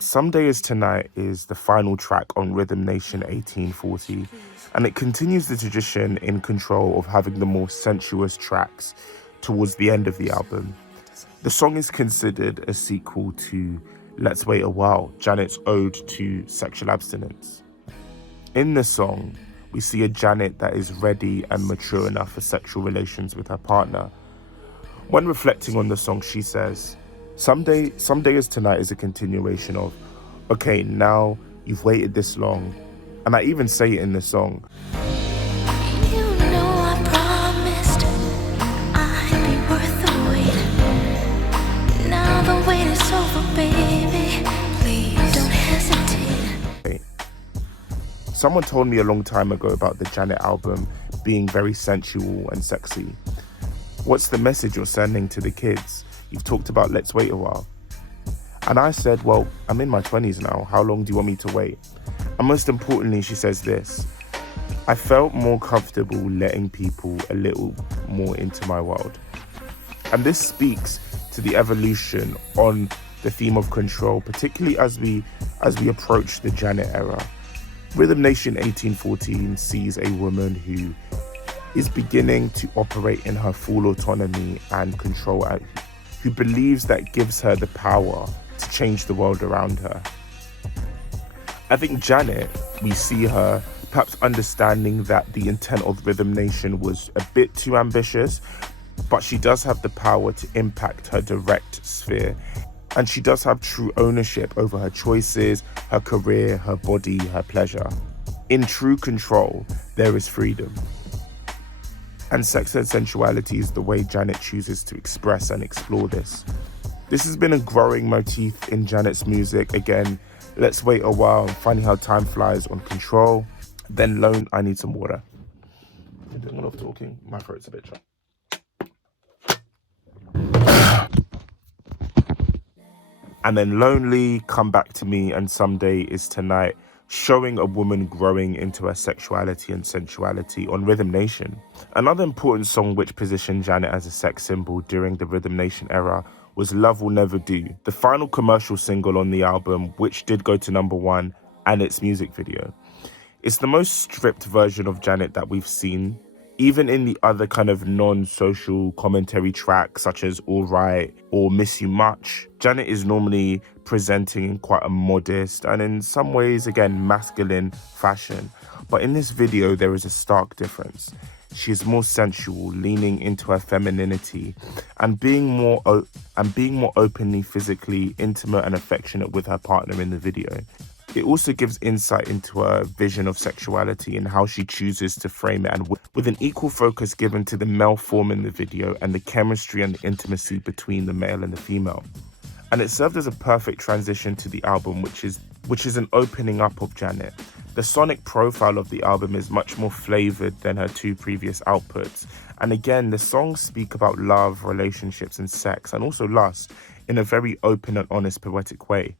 Someday is Tonight is the final track on Rhythm Nation 1840, and it continues the tradition in Control of having the more sensuous tracks towards the end of the album. The song is considered a sequel to Let's Wait a While, Janet's ode to sexual abstinence. In the song, we see a Janet that is ready and mature enough for sexual relations with her partner. When reflecting on the song, she says, Someday is Tonight is a continuation of, okay, now you've waited this long. And I even say it in the song. You know I promised I'd be worth the wait. Now the wait is over, baby. Please don't hesitate. Someone told me a long time ago about the Janet album being very sensual and sexy. What's the message you're sending to the kids? You've talked about Let's Wait a While. And I said, well, I'm in my 20s now. How long do you want me to wait? And most importantly, she says this: I felt more comfortable letting people a little more into my world. And this speaks to the evolution on the theme of control, particularly as we approach the Janet era. Rhythm Nation 1814 sees a woman who is beginning to operate in her full autonomy and control, who believes that gives her the power to change the world around her. I think Janet, we see her perhaps understanding that the intent of Rhythm Nation was a bit too ambitious, but she does have the power to impact her direct sphere, and she does have true ownership over her choices, her career, her body, her pleasure. In true control, there is freedom. And sex and sensuality is the way Janet chooses to express and explore this. This has been a growing motif in Janet's music. Again, Let's Wait a While and Finding How Time Flies on Control. Then Lone, I Need Some Water. I'm doing a lot of talking. My throat's a bit dry. And then Lonely, Come Back to Me, and Someday is Tonight, showing a woman growing into her sexuality and sensuality on Rhythm Nation. Another important song which positioned Janet as a sex symbol during the Rhythm Nation era was Love Will Never Do, the final commercial single on the album, which did go to #1, and its music video. It's the most stripped version of Janet that we've seen. Even in the other kind of non-social commentary tracks such as All Right or Miss You Much, Janet is normally presenting in quite a modest and in some ways, again, masculine fashion. But in this video, there is a stark difference. She is more sensual, leaning into her femininity and being more openly, physically intimate and affectionate with her partner in the video. It also gives insight into her vision of sexuality and how she chooses to frame it, and with an equal focus given to the male form in the video and the chemistry and the intimacy between the male and the female. And it served as a perfect transition to the album, which is an opening up of Janet. The sonic profile of the album is much more flavored than her two previous outputs. And again, the songs speak about love, relationships, and sex, and also lust in a very open and honest poetic way.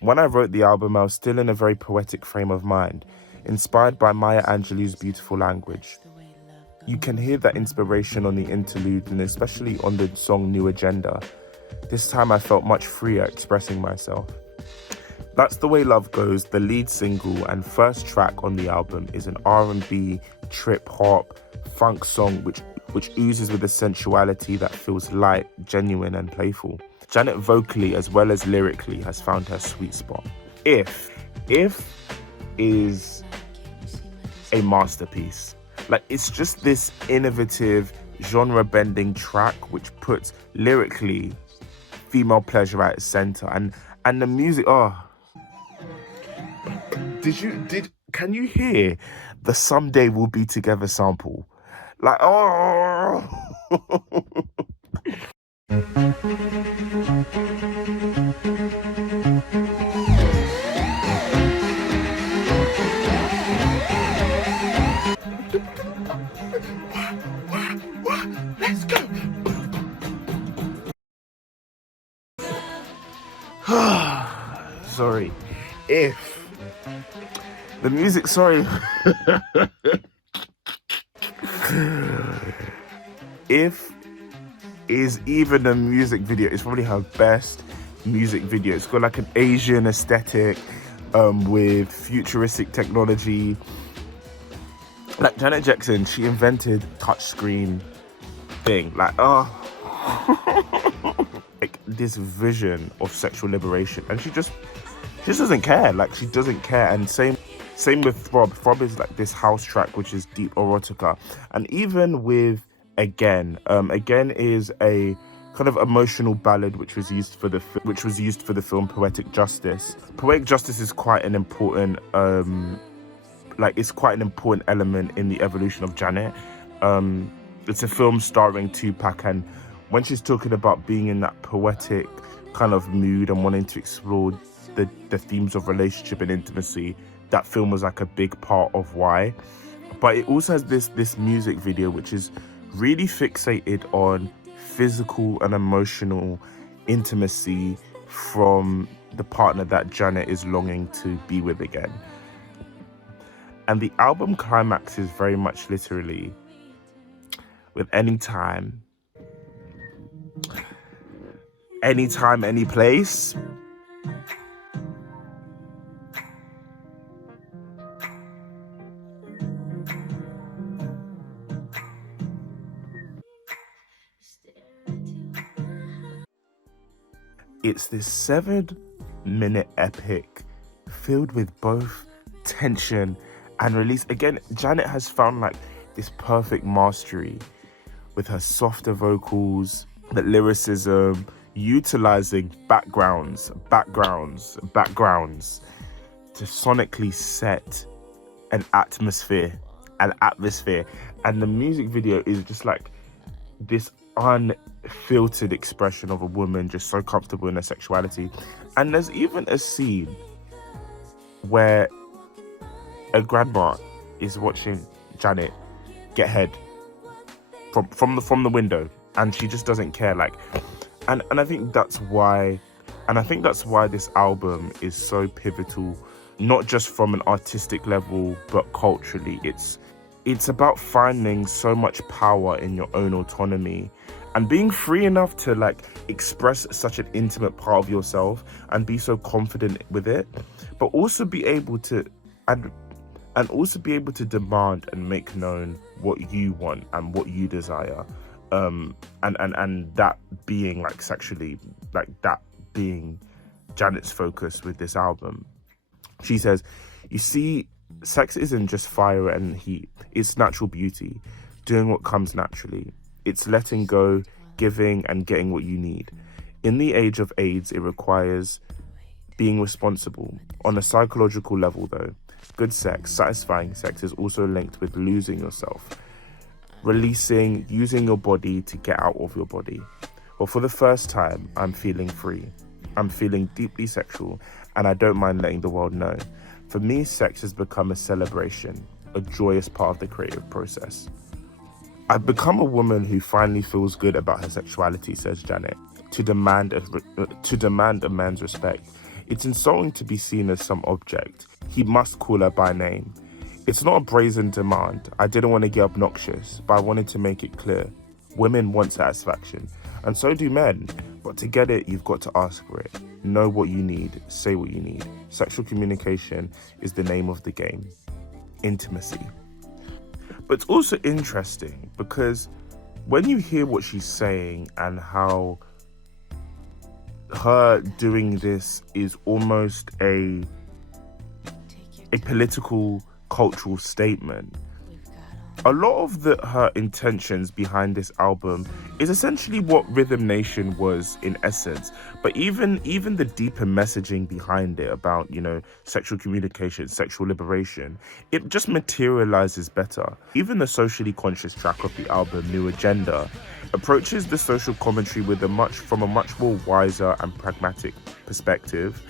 When I wrote the album, I was still in a very poetic frame of mind, inspired by Maya Angelou's beautiful language. You can hear that inspiration on the interlude and especially on the song New Agenda. This time I felt much freer expressing myself. That's The Way Love Goes, the lead single and first track on the album, is an R&B, trip-hop, funk song which oozes with a sensuality that feels light, genuine and playful. Janet vocally as well as lyrically has found her sweet spot. If is a masterpiece. Like, it's just this innovative, genre-bending track which puts lyrically female pleasure at its center, and the music. Can you hear the Someday We'll Be Together sample? Like, let's go. Sorry. If the music, sorry. If is even a music video, it's probably her best music video. It's got like an Asian aesthetic with futuristic technology. Like Janet Jackson, she invented touchscreen thing. Like, like this vision of sexual liberation, and she just doesn't care. Like, she doesn't care. And same with Throb. Throb is like this house track which is deep erotica. And even with Again is a kind of emotional ballad which was used for the film Poetic Justice. Poetic Justice is quite an important it's quite an important element in the evolution of Janet. It's a film starring Tupac, and when she's talking about being in that poetic kind of mood and wanting to explore the themes of relationship and intimacy, that film was like a big part of why. But it also has this music video which is really fixated on physical and emotional intimacy from the partner that Janet is longing to be with again. And the album climaxes very much literally with anytime, any place. It's this 7-minute epic filled with both tension and release. Again, Janet has found like this perfect mastery with her softer vocals, the lyricism, utilizing backgrounds to sonically set an atmosphere. And the music video is just like this unfiltered expression of a woman just so comfortable in her sexuality. And there's even a scene where a grandma is watching Janet get head from the window, and she just doesn't care. Like, and I think that's why this album is so pivotal, not just from an artistic level but culturally. It's about finding so much power in your own autonomy and being free enough to like express such an intimate part of yourself and be so confident with it, but also be able to and also be able to demand and make known what you want and what you desire, and that being like sexually, like that being Janet's focus with this album. She says, you see, sex isn't just fire and heat, it's natural beauty, doing what comes naturally. It's letting go, giving and getting what you need. In the age of AIDS, it requires being responsible. On a psychological level though, good sex, satisfying sex, is also linked with losing yourself, releasing, using your body to get out of your body. Well, for the first time, I'm feeling free. I'm feeling deeply sexual, and I don't mind letting the world know. For me, sex has become a celebration, a joyous part of the creative process. I've become a woman who finally feels good about her sexuality, says Janet, to demand a man's respect. It's insulting to be seen as some object. He must call her by name. It's not a brazen demand. I didn't want to get obnoxious, but I wanted to make it clear. Women want satisfaction, and so do men. But to get it, you've got to ask for it. Know what you need, say what you need. Sexual communication is the name of the game. Intimacy. But it's also interesting because when you hear what she's saying and how her doing this is almost a political, cultural statement, a lot of her intentions behind this album is essentially what Rhythm Nation was in essence. But even the deeper messaging behind it about, you know, sexual communication, sexual liberation, it just materializes better. Even the socially conscious track of the album, New Agenda, approaches the social commentary from a much more wiser and pragmatic perspective.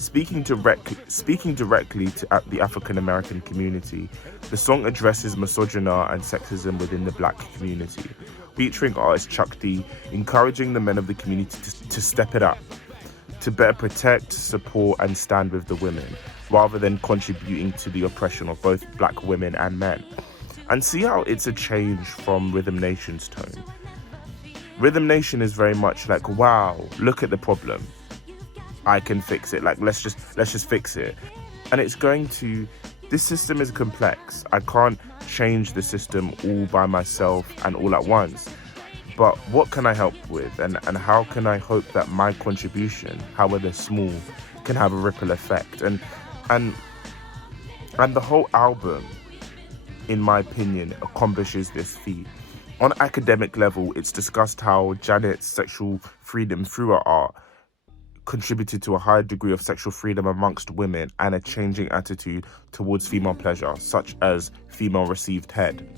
Speaking directly to the African American community, the song addresses misogyny and sexism within the Black community, featuring artist Chuck D encouraging the men of the community to step it up, to better protect, support and stand with the women, rather than contributing to the oppression of both Black women and men. And see how it's a change from Rhythm Nation's tone. Rhythm Nation is very much like, wow, look at the problem. I can fix it. Like, let's just fix it. And it's going to, this system is complex. I can't change the system all by myself and all at once. But what can I help with? And how can I hope that my contribution, however small, can have a ripple effect? And the whole album, in my opinion, accomplishes this feat. On an academic level, it's discussed how Janet's sexual freedom through her art contributed to a higher degree of sexual freedom amongst women and a changing attitude towards female pleasure, such as female received head.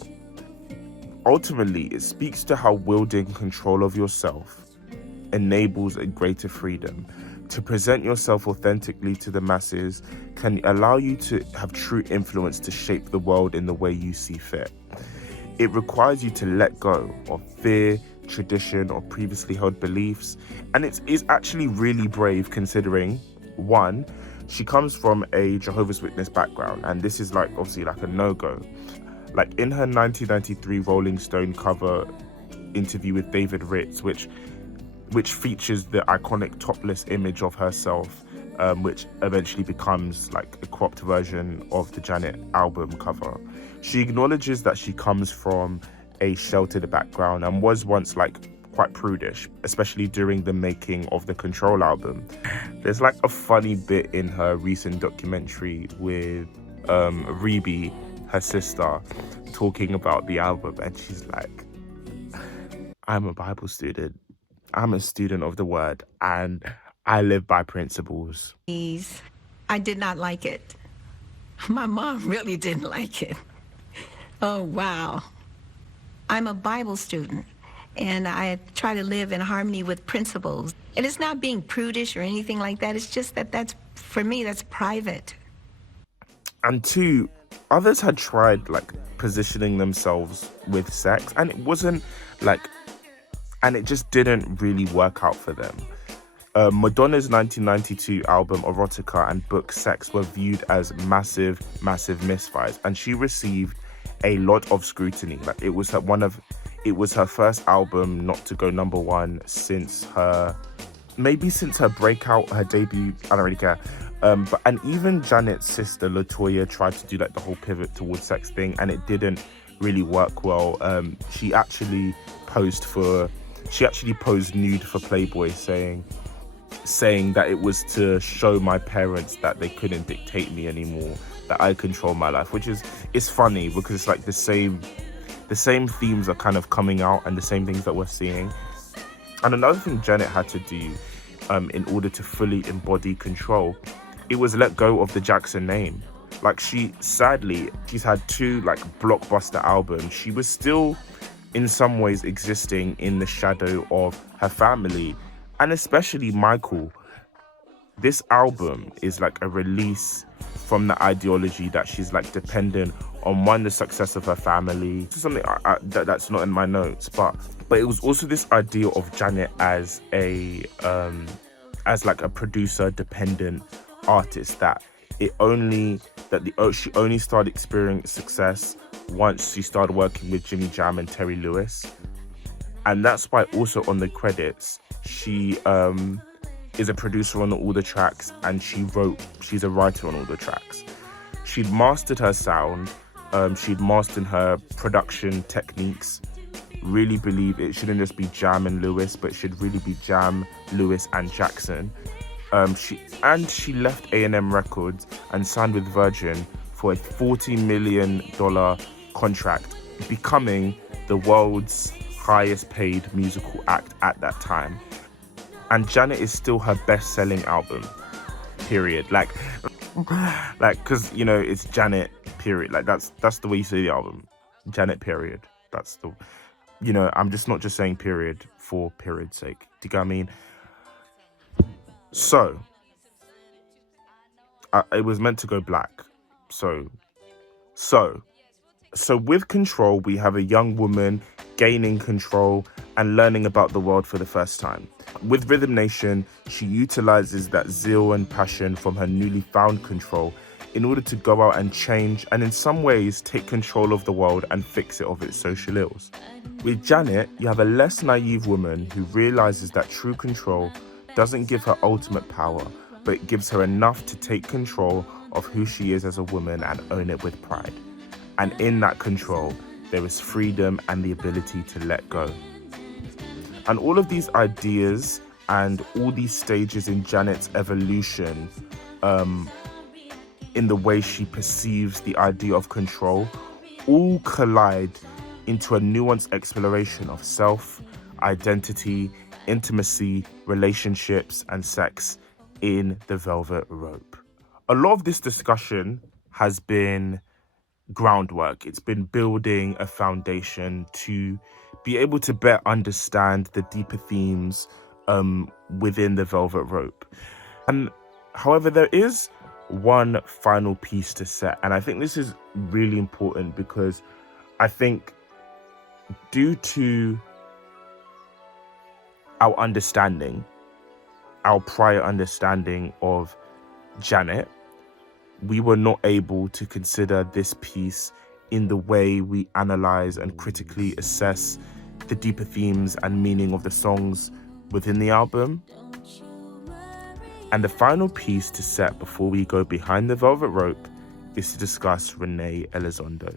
Ultimately, it speaks to how wielding control of yourself enables a greater freedom. To present yourself authentically to the masses can allow you to have true influence to shape the world in the way you see fit. It requires you to let go of fear, tradition, or previously held beliefs, and it is actually really brave considering, one, she comes from a Jehovah's Witness background, and this is like obviously like a no-go. Like in her 1993 Rolling Stone cover interview with David Ritz, which features the iconic topless image of herself, which eventually becomes like a cropped version of the Janet album cover. She acknowledges that she comes from a sheltered background and was once like quite prudish, especially during the making of the Control album. There's like a funny bit in her recent documentary with Rebe, her sister, talking about the album, and she's like, I'm a Bible student, I'm a student of the word, and I live by principles. I did not like it. My mom really didn't like it. Oh, wow. I'm a Bible student, and I try to live in harmony with principles. And it's not being prudish or anything like that. It's just that's, for me, that's private. And two, others had tried like positioning themselves with sex, and it wasn't like, and it just didn't really work out for them. Madonna's 1992 album Erotica and book Sex were viewed as massive misfires, and she received a lot of scrutiny. Like it was her first album not to go number one since her breakout, her debut. I don't really care. And even Janet's sister Latoya tried to do like the whole pivot towards sex thing, and it didn't really work well. She actually posed nude for Playboy, saying that it was to show my parents that they couldn't dictate me anymore, that I control my life, which is funny because it's like the same themes are kind of coming out and the same things that we're seeing. And another thing Janet had to do in order to fully embody control, it was let go of the Jackson name. Like she's had two like blockbuster albums. She was still in some ways existing in the shadow of her family, and especially Michael. This album is like a release from the ideology that she's like dependent on, one, the success of her family. This is something that's not in my notes, but it was also this idea of Janet as like a producer dependent artist, that she only started experiencing success once she started working with Jimmy Jam and Terry Lewis. And that's why also on the credits she is a producer on all the tracks, and she's a writer on all the tracks. She'd mastered her sound, she'd mastered her production techniques. Really believe it shouldn't just be Jam and Lewis, but it should really be Jam, Lewis and Jackson. She left A&M Records and signed with Virgin for a $40 million contract, becoming the world's highest paid musical act at that time. And Janet is still her best-selling album, period. Like, cause you know, it's Janet, period. Like that's the way you say the album, Janet, period. That's the, you know, I'm just not just saying period for period's sake. Do you get what I mean? So, it was meant to go black. So with Control, we have a young woman gaining control and learning about the world for the first time. With Rhythm Nation, she utilizes that zeal and passion from her newly found control in order to go out and change, and in some ways take control of the world and fix it of its social ills. With Janet, you have a less naive woman who realizes that true control doesn't give her ultimate power, but it gives her enough to take control of who she is as a woman and own it with pride. And in that control, there is freedom and the ability to let go. And all of these ideas and all these stages in Janet's evolution, in the way she perceives the idea of control, all collide into a nuanced exploration of self, identity, intimacy, relationships, and sex in The Velvet Rope. A lot of this discussion has been groundwork. It's been building a foundation to be able to better understand the deeper themes within The Velvet Rope. And however, there is one final piece to set, and I think this is really important because I think due to our understanding, our prior understanding of Janet, we were not able to consider this piece in the way we analyze and critically assess the deeper themes and meaning of the songs within the album. And the final piece to set before we go behind The Velvet Rope is to discuss Renee Elizondo.